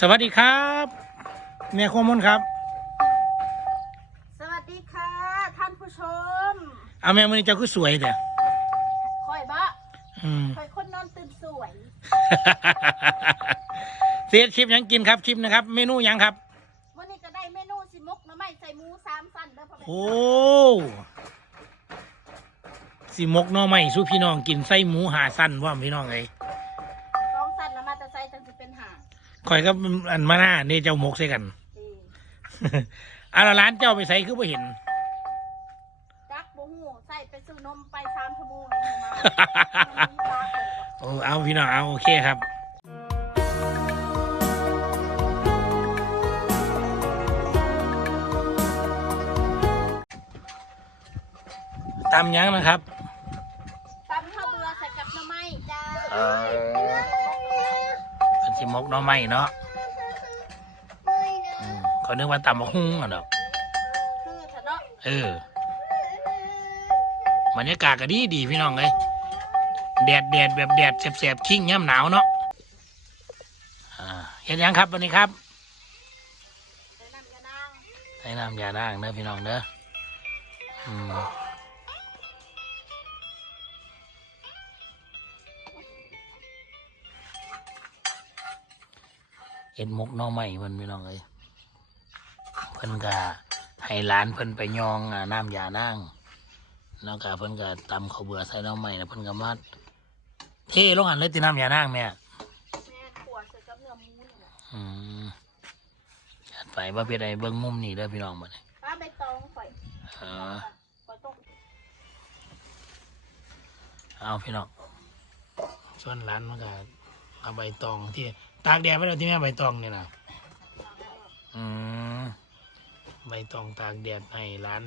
สวัสดีครับเมียโคมนครับสวัสดีค่ะ ท่านผู้ชมเอาแม่มือนี้เจ้าคือสวยแต่คอยบะอืมคอยคนนอนตื่นสวย เสียคลิปหยังกินครับคลิปนะครับ เมนูหยังครับ วันนี้ก็ได้เมนูสิมกหน้ำไม้ใส่หมูสามสั้นเด้อพ่อแม่โอ้สิมกหน่อไม้สู้พี่น้องกินไส้หมูหาสั้นว่าพี่น้องไง คอยก็อันมาหน้านี่เจ้าหมกใส่กันดีเอาละร้านเจ้าไปใส่คือไ่เห็น จักบูฮูใส่ไปซื้อนมไปสามชั่วโมงนี่มามันมีปลาเปิดอะ โอ้เอาพี่น้องเอาโอเคครับตำยังนะครับ ตำข้าวเบื่อใส่กับหน้ำไม้จ้าเออเป็น สิมกหน้อไม้เนาะอืมเขานึกว่าตำมะฮุ้งอะดอกคือเถอะเนาะเออบรรยากาศก็ดีดีพี่น้องเลยแดดแดดแบบแดดแสบๆขิ้งย่ำหนาวเนาะอ่าเห็นยังครับวันนี้ครับใส่น้ำยานางใช้น้ำยาด่างเด้อพี่น้องเด้ออืม เห็ดหมกหน่อไม้เพิ่นพี่น้องเลยเพิ่นก็ให้ร้านเพิ่นไปยองอ่าน้ำยานางแล้วก็เพิ่นก็ตำข้าวเบื่อใส่หน่อไม้แล้วเพิ่นก็มาเทลงหันเลยตีน้ำยานางแม่แม่ขวดใส่กับเนื้อหมูนี่แหละอืมจัดไปว่าเป็นไงเบิ้งมุมนี่เด้อพี่น้องมาเนี่ยปลาใบตองข่อยเออข่อยต้องเอาพี่น้องส่วนร้านมันก็เอาใบตองที่ ตากแดดไว้แล้วที่แม่ใบตองเนี่ยนะอืมใบตองตากแดดให้ร้าน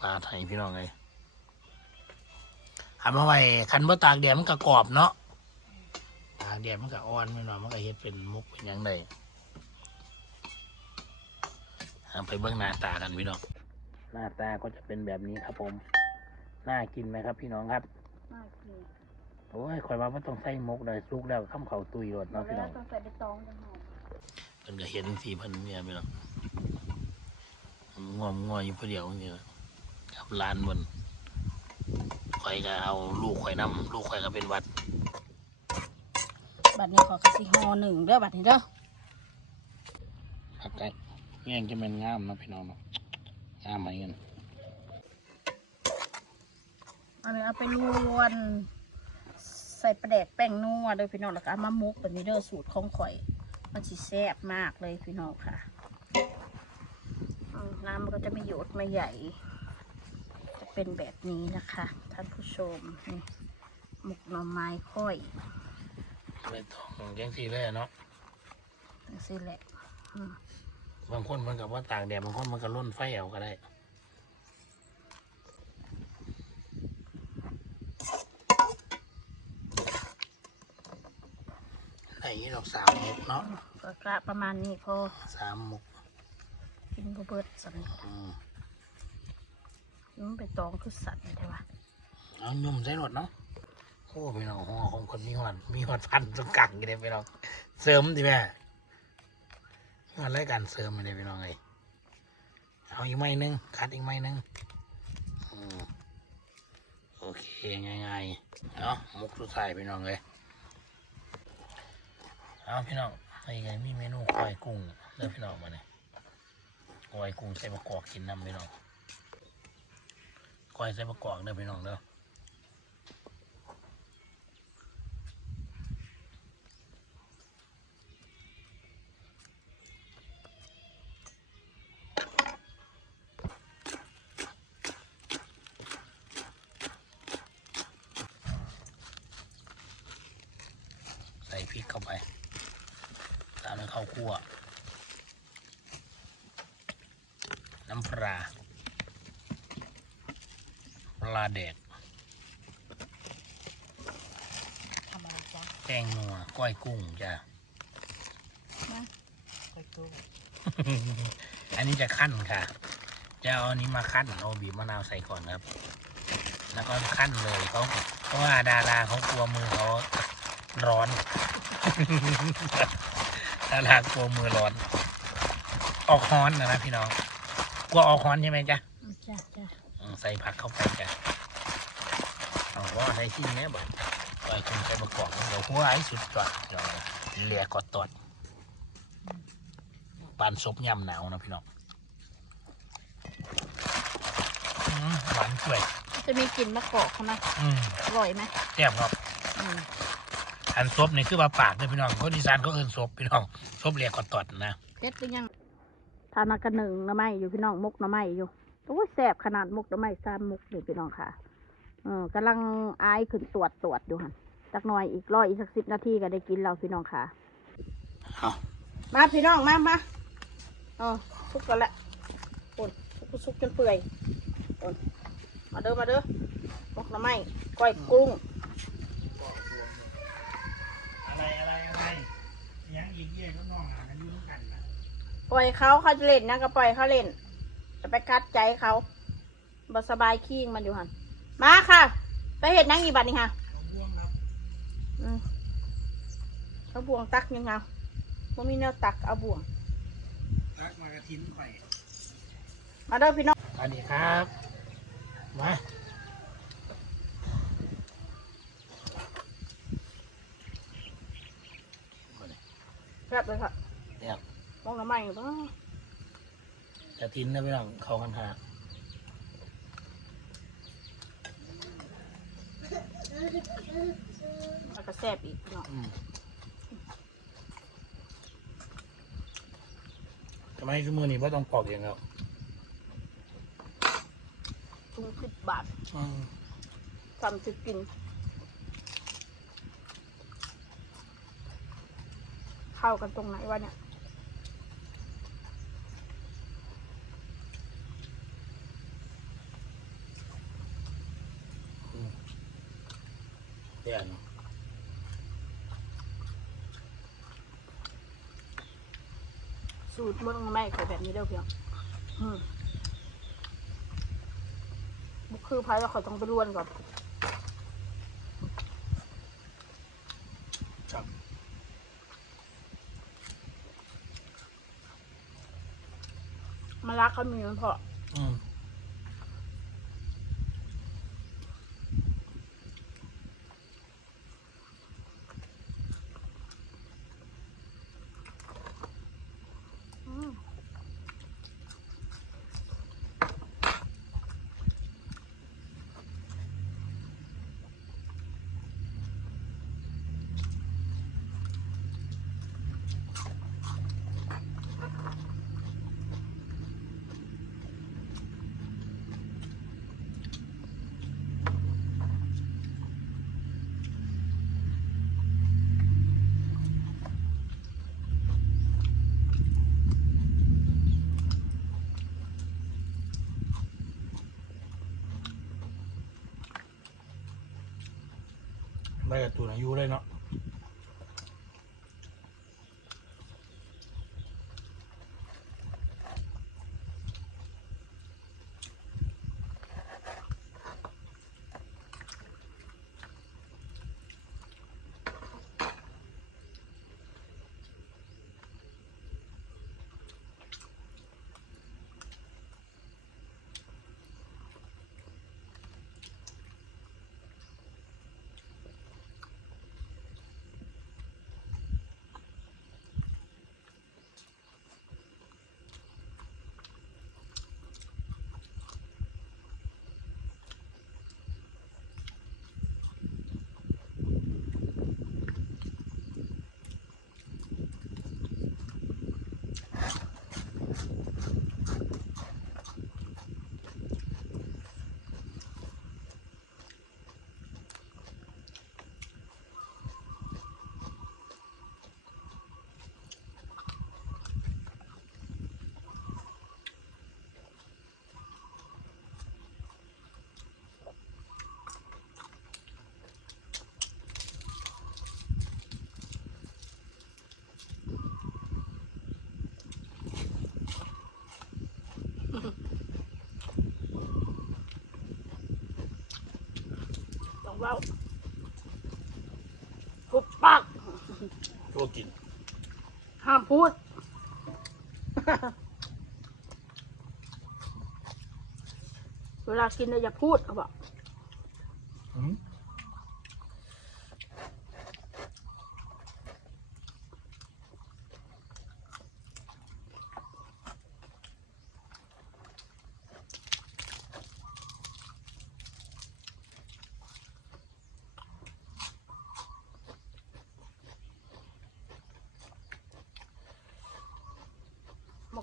ปลาไทยพี่น้องเลยทำเอาไว้คันว่าตากแดดมันก็กรอบเนาะตากแดดมันก็อ่อนไม่นอนมันก็เฮ็ดเป็นมุกเป็นหยังไงเอาไปเบื้องหน้าตากันพี่น้อง หน้าตาก็จะเป็นแบบนี้ครับผม น่ากินไหมครับพี่น้องครับมากเลย โอ้ยข่อยว่ามันต้องใส่หมกเลยสุกแล้วข้ามเขาตุยรดเราเนาะพี่น้องต้องใส่ใบตองจังหอมเพิ่นก็เห็นสีเพิ่นเนี่ยพี่น้องงอมงออยู่ผู้เดียวนี่นะกับลานบนข่อยก็เอาลูกข่อยนำลูกข่อยก็เป็นหวัด บัดนี้ขอกระสิห่อหนึ่งเด้อบัดนี้เด้อผักไก่แง่งจะเป็นงามเนาะพี่น้องเนาะงามไหมกันอันนี้เอาไปลวน ใส่ปลาแดกแป้งนัวเด้อพี่น้องแล้วก็เอามามุกแบบนี้เด้อสูตรของข่อย มันสิแซ่บมากเลยพี่น้องค่ะอืมน้ำมันก็จะไม่หยดไม่ใหญ่ จะเป็นแบบนี้นะคะ ท่านผู้ชมนี่หมกหน่อไม้ค่อยไปต้องยังสีเลยเนาะจังซี่แหละอืมบางคนมันกับว่าตากแดดบางคนมันก็ล่นไฟเอาก็ได้ นดอกสามหมกเนาะก็กระประมาณนี้พอสามหมกกินบ่เบิดสันอืมมันไปตองคือสัตว์ใช่ปะเอาหนุ่มใส่รถเนาะโอ้พี่น้องหัวของคนมีหอดมีหอดพันตรงกลางกันเลยพี่น้องเสริมดิแม่มีหอดรายการเสริมเลยพี่น้องเลยเอาอีกไม้หนึงคัดอีกไม้หนึงอืมโอเคง่ายๆเอามุกสุดท้ายพี่น้องเลย เอาพี่น้องไอ้ไงมีเมนูก้อยกุ้งเลือพี่น้องมาเนี่ยก้อยกุ้งใส่มะกอกกินน้ำพี่น้องก้อยใส่มะกอกเด้อพี่น้องเด้อใส่พริกเข้าไปตามด้วยข้าว คั่ว น้ำปลา ปลาแดกทำอะไรจ๊ะแกงนัวก้อยกุ้งจ้ะไปตู้อันนี้จะขั้นค่ะ จะเอาอันนี้มาขั้นเอาบีบมะนาวใส่ก่อนครับ แล้วก็ขั้นเลยเขาเพราะว่าดาราเขากลัวมือเขาร้อน ถ้าลากกลัวมือร้อน ออกฮอนนะนะพี่น้อง กลัวออกฮอนใช่ไหมจ๊ะจ้าจ้าอืมใส่ผักเข้าไปจ้ะเอาว่าใส่ที่แม่บ่ปล่อยคุณใส่ประกอบเดี๋ยวหัวไอ้สุดก่อนเดี๋ยวเลียกอดตอดปานซบยำหนาวนะพี่น้องอืมหวานกล้วยจะมีกลิ่นมะกอกเขานะอืมอร่อยไหมแซ่บครับอืม อันซบนี่คือว่าปากเลยพี่น้องคนอีสานเขาเอิ้นซบพี่น้องซบเลียกอดตอดนะเผ็ดหรือยังทานมากระหนึ่งหน้ำไม้อยู่พี่น้องมกหน้ำไม้อยู่โอ้ยแซ่บขนาดมกหน้ำไม้ซ้ำมกเลยพี่น้องค่ะเออกำลังอายขึ้นตรวจตรวจอยู่หันจักหน่อยอีกร้อยอีกสักสิบนาทีก็ได้กินเราพี่น้องค่ะเอามาพี่น้องมามาเออสุกกันละปุ่นสุกสุกจนเปื่อยปุ่นมาเด้อมาเด้อมกหน้ำไม้ก้อยกุ้ง อะไรอะไรอะไรยังอีกเยี่ยก็น้องหากันอยู่ด้วยกันนะ ปล่อยเขาเขาจะเล่นนะก็ปล่อยเขาเล่น จะไปกัดใจเขาบสบายขี้งมันอยู่หันมาค่ะ ไปเห็ดนั่งอีบัดนี่ค่ะเอาบ่วงครับอืมเอาบ่วงตักยังไงบ่มีแนวตักเอาบ่วงรักมากระทิ้นไปมาเด้อพี่น้องสวัสดีครับ มา แซ่บเลยค่ะเดี๋ยวมองน้ำใหม่บ้างกระทิ้นนะพี่น้องเขากันหาแล้วก็แซ่บอีกพี่น้องอืมทำไมชั่วโมงนี้ว่าต้องปอกอย่างเงี้ยทุ่งสิบบาทอืมทำจะกิน เข้ากันตรงไหนวะเนี่ยเดี๋ยวนะสูตรมันไม่เคยแบบนี้เด้อเพียงอืมบุกคือพายแล้วเขาต้องไปรวนก่อน มารักเขามีมันพออืม อืม ไม่กับตัวอายุเลยเนาะ ต้องเว้าหุบปักตัวกินเฮห้ามพูด เวลากินเนี่ยอย่าพูดเขาบอก อืม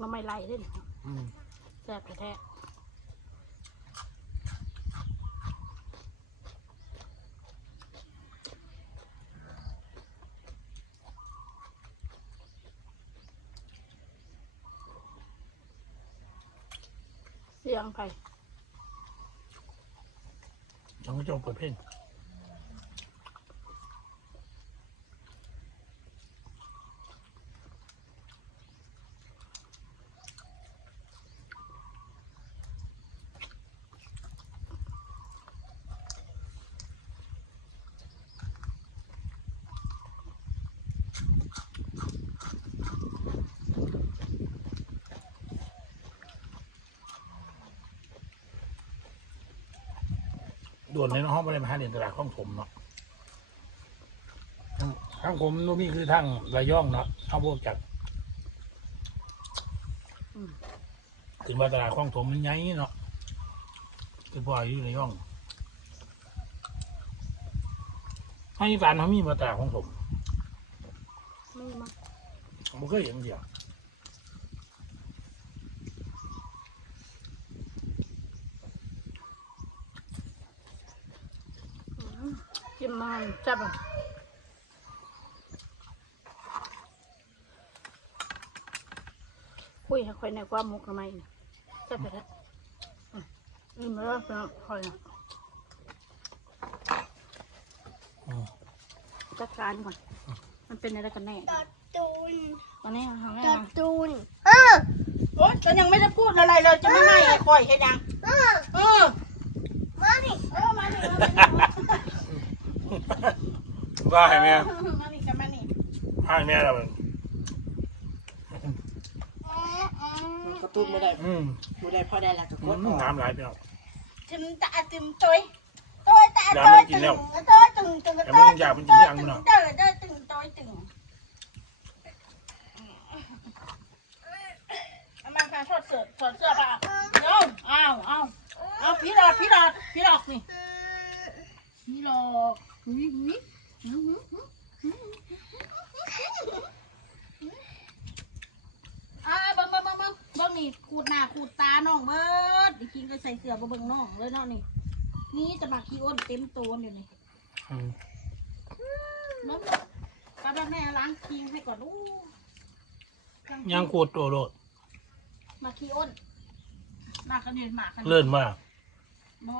น้ำไม่ไหลด้วยนะอืมแซ่บแท้ๆเสียงไป ต้องจบเปิดเพลง ด่วนเลยเนาะห้องบริหารเรียนตลาดข้องผมเนาะทางผมนู่นนี่คือทางระยองเนาะเข้าพวกจากอืม ถึงว่าตลาดข้องผมมันใหญ่เนาะคือพออยู่ระยองให้อีสานเขามีมาตลาดข้องผมไม่มาผมเคยเห็นเดียว อื มจิ้มมันจับอะคุยให้ค่อยในความมุกทำไมเนี่ยจับไปแล้วอืมนี่มาแล้วนะคอยนะอืมจัดการก่อน มันเป็นอะไรกันแน่การ์ตูนตอนนี้ทำไงการ์นะตูนเออโอ๊ยฉันยังไม่ได้พูดอะไรเลยจะไม่ให้ไอ้คอยเห็นยังเออเออมาดิเออมาดิเออมาดิ ว่าให้แม่มาดิกันมาดิให้แม่แล้วมันกระตุ้นไม่ได้อืมไม่ได้พอได้ละก็กมัดนออกน้ำหลายไปแล้วถึงตาถึงตัวตัวตาอย่าตัวมันกิตึนงแล้วตัวตึงตึงอย่ามันอยากมันกินที่อังมันเนาะตัวตัวตึงตัวตึงเอามาค่ะทอดเสื้อถอดเสื้อป่ะเดี๋ยวอ้าวอ้าวเอาพี่หลอดพี่หลอดพี่หลอดนี่พี่หลอดหุยหุยหุยหุยหุย อ่าเบิ่งเบิ่งเบิ่งเบิ่งเบิ่งนี่ขูดหน้าขูดตาน้องเบิดดิกินก็ใส่เสื้อบ่เบิ่งน้องเลยเนาะนี่ นี่จะมาขี้อ้นเต็มตัวอยู่นี่อืมน้องกำลังแม่ล้างคิงให้ก่อนอู้ยังโคตรโตโลดมาขี้อ้นมากันเนี่ยมากันเลื่อนมากบอ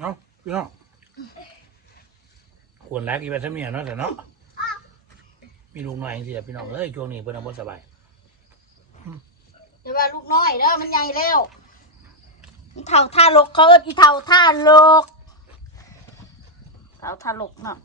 เนาะพี่น้อง ควรรักอีแบบเมียเนาะแต่เนาะมีลูกน้อยสิพี่น้องเลยช่วงนี้เพิ่นเอาบ่สบายเดี๋ยวว่าลูกน้อยเด้อมันใหญ่แล้วอีเท่าท่าลกเขาเอิ้นอีเท่าท่าลกเท่าท่าลกเนาะ